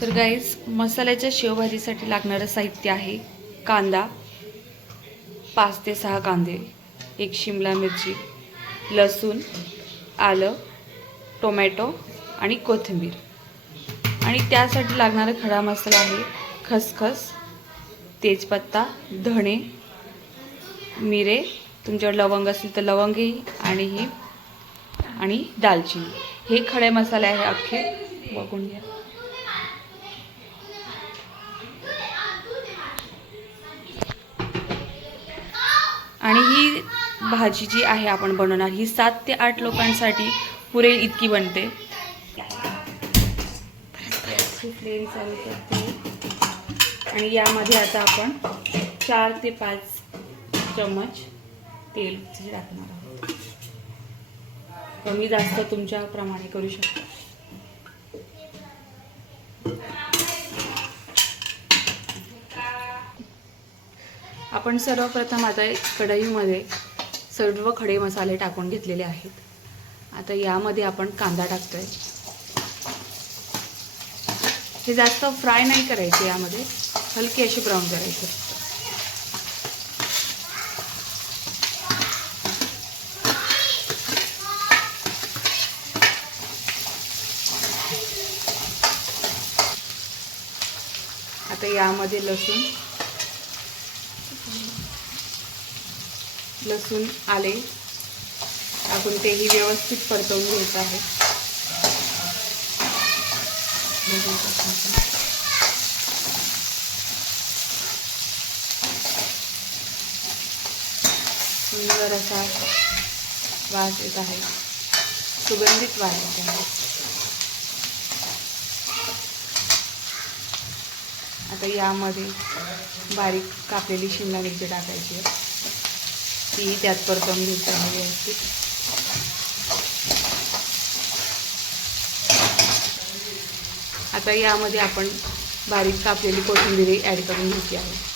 तर गाईस, मसाल्याच्या शेवभाजीसाठी लागणारं साहित्य आहे कांदा, 5 ते 6 कांदे, 1 शिमला मिरची, लसूण, आलं, टोमॅटो आणि कोथिंबीर. आणि त्यासाठी लागणारा खडा मसाला आहे खसखस, तेजपत्ता, धणे, मिरे, तुमच्याकडे लवंग असतील तर लवंगी आणि दालचिनी. हे खडे मसाले आहे अख्खे, बघून घ्या. आणि ही भाजी जी आहे आपण बनवणार ही 7 ते 8 लोकांसाठी पुरेल इतकी बनते. फ्लेम चालू करते आणि यामध्ये आता आपण 4 ते 5 चम्मच तेल टाकणार आहोत. कमी जास्त तुमच्या प्रमाणे करू शकता. आपण सर्वप्रथम आता कढईमध्ये सर्व खडे मसाले टाकून घेतलेले आहेत. आता यामध्ये आपण कांदा टाकतोय. हे जास्त फ्राय नाही करायचे, यामध्ये हलके असे ब्राऊन करायचे. आता यामध्ये लसूण आले टाकून तेही व्यवस्थित परतवून घ्यायचं आहे. सुंदर असा वास येत आहे, सुगंधित वास येत आहे. आता यामध्ये बारीक कापलेली शिमला मिरची टाकायची आहे, ती त्यात परतवून घ्यायची आहे व्यवस्थित. आता यामध्ये आपण बारीक कापलेली कोथिंबीर ॲड करून घ्यायची आहे.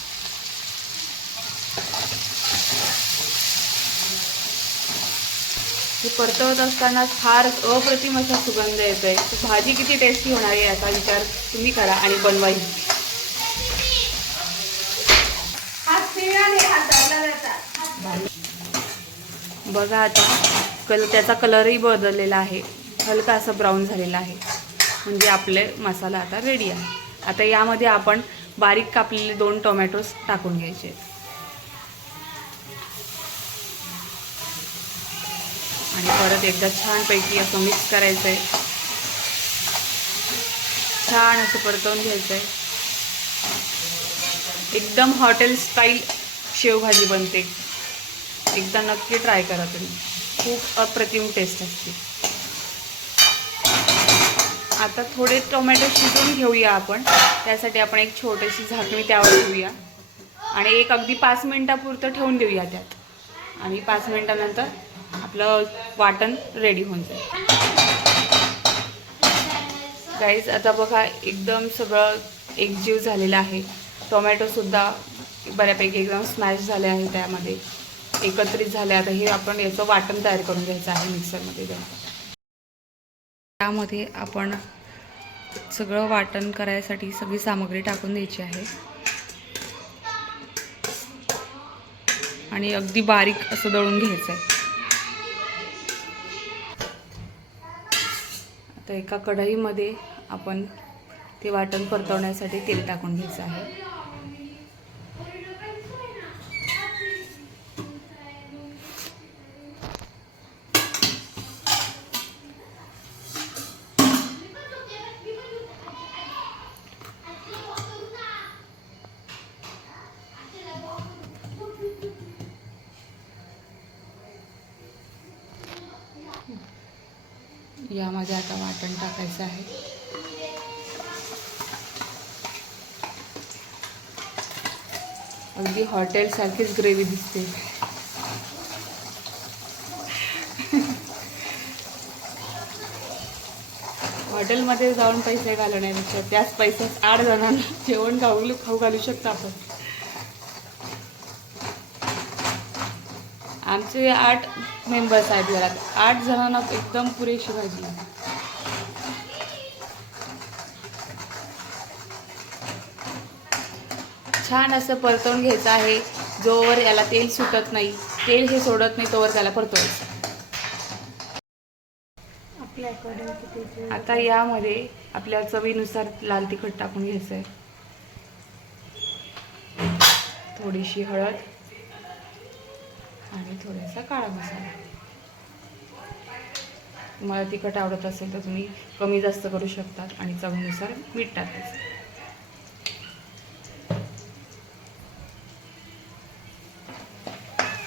हे परतवत असताना फार अप्रतिम असा सुगंध येतोय. भाजी किती टेस्टी होणार आहे याचा विचार तुम्ही करा आणि बनवाही. बघा आता त्याचा कलरही बदललेला आहे, हलका असा ब्राऊन झालेला आहे. म्हणजे आपले मसाला आता रेडी आहे. आता यामध्ये आपण बारीक कापलेले 2 टोमॅटोज टाकून घ्यायचे आणि परत एकदा छानपैकी असं मिक्स करायचं आहे. छान असं परतवून घ्यायचं आहे. एकदम हॉटेल स्टाईल शेवभाजी बनते. एकदा नक्की ट्राय करा तुम्ही, खूप अप्रतिम टेस्ट असते. आता थोडे टोमॅटो शिजवून घेऊया आपण. त्यासाठी आपण एक छोटीशी झाकणी त्यावर ठेवूया आणि एक अगदी 5 मिनिटापुरतं ठेवून देऊया त्यात. आणि 5 मिनिटानंतर आपलं वाटण रेडी होऊन जाईल. गाईज, आता बघा एकदम सगळं एकजीव झालेलं आहे. टोमॅटोसुद्धा बऱ्यापैकी एकदम स्मॅश झाले आहे, त्यामध्ये एकत्रित झाले. आता हे आपण याचं वाटण तयार करून घ्यायचं आहे मिक्सरमध्ये देऊन. त्यामध्ये आपण सगळं वाटण करायसाठी सगळी सामग्री टाकून द्यायची आहे आणि अगदी बारीक असं दळून घ्यायचं आहे. आता एका कढईमध्ये आपण ते वाटण परतवण्यासाठी तेल टाकून घ्यायचं आहे. यामध्ये आता वाटण टाकायचं आहे. अगदी हॉटेलसारखीच ग्रेव्ही दिसते. हॉटेलमध्ये जाऊन पैसे घालवण्यापेक्षा त्याच पैशात 8 जणांना जेवण खाऊ घालू शकता आपण. आमचे 8 मेंबर्स आहेत घरात. 8 जणांना एकदम पुरेशी भाजी. छान असं परतवून घ्यायचं आहे. जोवर याला तेल सुटत नाही, तेल हे सोडत नाही तोवर त्याला परतवायचं. आता यामध्ये आपल्या चवीनुसार लाल तिखट टाकून घ्यायचं आहे, थोडीशी हळद आणि थोडासा काळा मसाला. तुम्हाला तिखट आवडत असेल तर तुम्ही कमी जास्त करू शकता आणि चवीनुसार मीठ टाकायचं.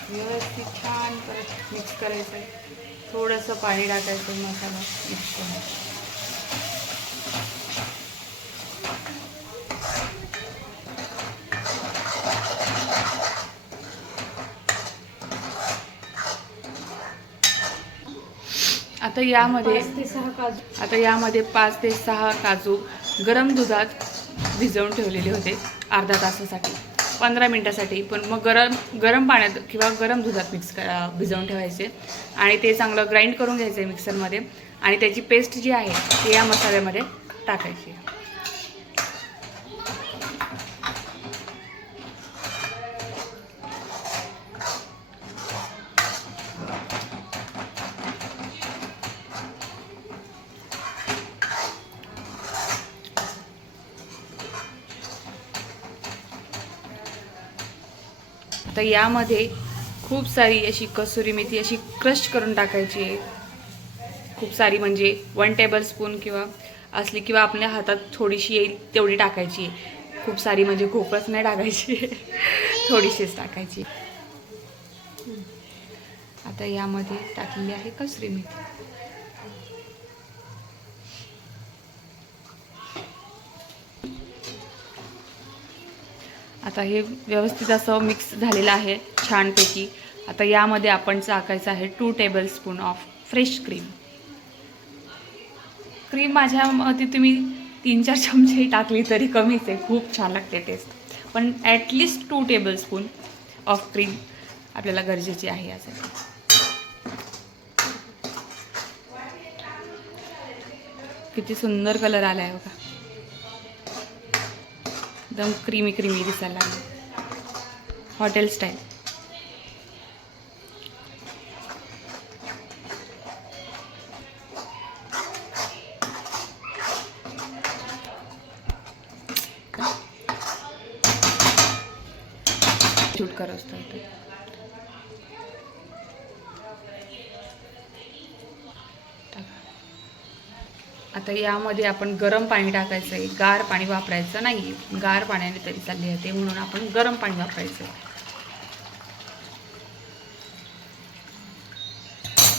व्यवस्थित छान परत मिक्स करायचं आहे. थोडंसं पाणी टाकायचं मसाला मिक्स करायचा. आता यामध्ये 5 ते 6 काजू गरम दुधात भिजवून ठेवलेले होते अर्धा तासासाठी, 15 मिनिटासाठी. पण मग गरम पाण्यात किंवा गरम दुधात भिजवून ठेवायचे आणि ते चांगलं ग्राइंड करून घ्यायचं आहे मिक्सरमध्ये आणि त्याची पेस्ट जी आहे ती या मसाल्यामध्ये टाकायची. तर यामध्ये खूप सारी अशी कसुरी मेथी अशी क्रश करून टाकायची आहे. खूप सारी म्हणजे 1 टेबलस्पून किंवा असली किंवा आपल्या हातात थोडीशी येईल तेवढी टाकायची आहे. खूप सारी म्हणजे खूपच नाही टाकायची, थोडीशीच टाकायची. आता यामध्ये टाकलेली आहे कसुरी मेथी. आता हे व्यवस्थित असं मिक्स झालेलं आहे छानपैकी. आता यामध्ये आपण टाकायचं आहे 2 tablespoon of fresh cream. Cream माझ्या मते तुम्ही 3-4 चमचे टाकली तरी कमीच आहे, खूप छान लागते टेस्ट. पण ॲटलिस्ट 2 टेबलस्पून ऑफ क्रीम आपल्याला गरजेची आहे यासाठी. किती सुंदर कलर आला आहे बघा, एकदम क्रीमी दिसायला लागली, हॉटेल स्टाईल. शूट कर असतो. आता यामध्ये आपण गरम पाणी टाकायचं आहे, गार पाणी वापरायचं नाही. गार पाण्याने तरी चालली आहे, म्हणून आपण गरम पाणी वापरायचं आहे.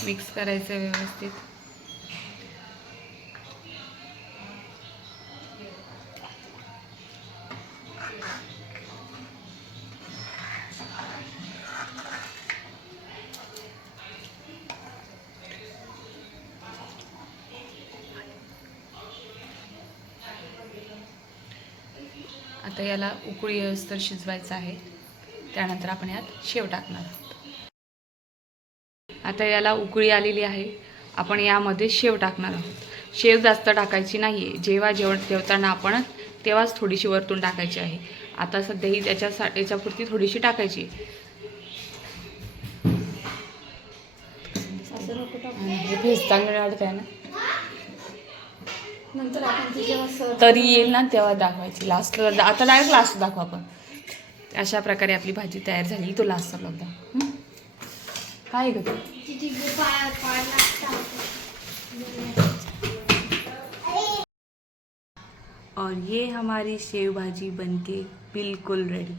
मिक्स करायचं व्यवस्थित. आता याला उकळी येऊस्तर शिजवायचं आहे. त्यानंतर आपण यात शेव टाकणार आहोत. आता याला उकळी आलेली आहे, आपण यामध्ये शेव टाकणार आहोत. शेव जास्त टाकायची नाही आहे, जेव्हा जेवताना आपण तेव्हाच थोडीशी वरतून टाकायची आहे. आता सध्या ही याच्यापुरती थोडीशी टाकायची. हे भेज चांगलं वाटत आहे ना, नंतर आपण ती जेव्हा तरी येईल ना तेव्हा दाखवायची. लास्टला आता डायरेक्ट लास्ट दाखवू आपण. अशा प्रकारे आपली भाजी तयार झाली. तो लास्टचा ब्लॉग दाखव. काय ग और ये हमारी शेव भाजी बनके बिल्कुल रेडी.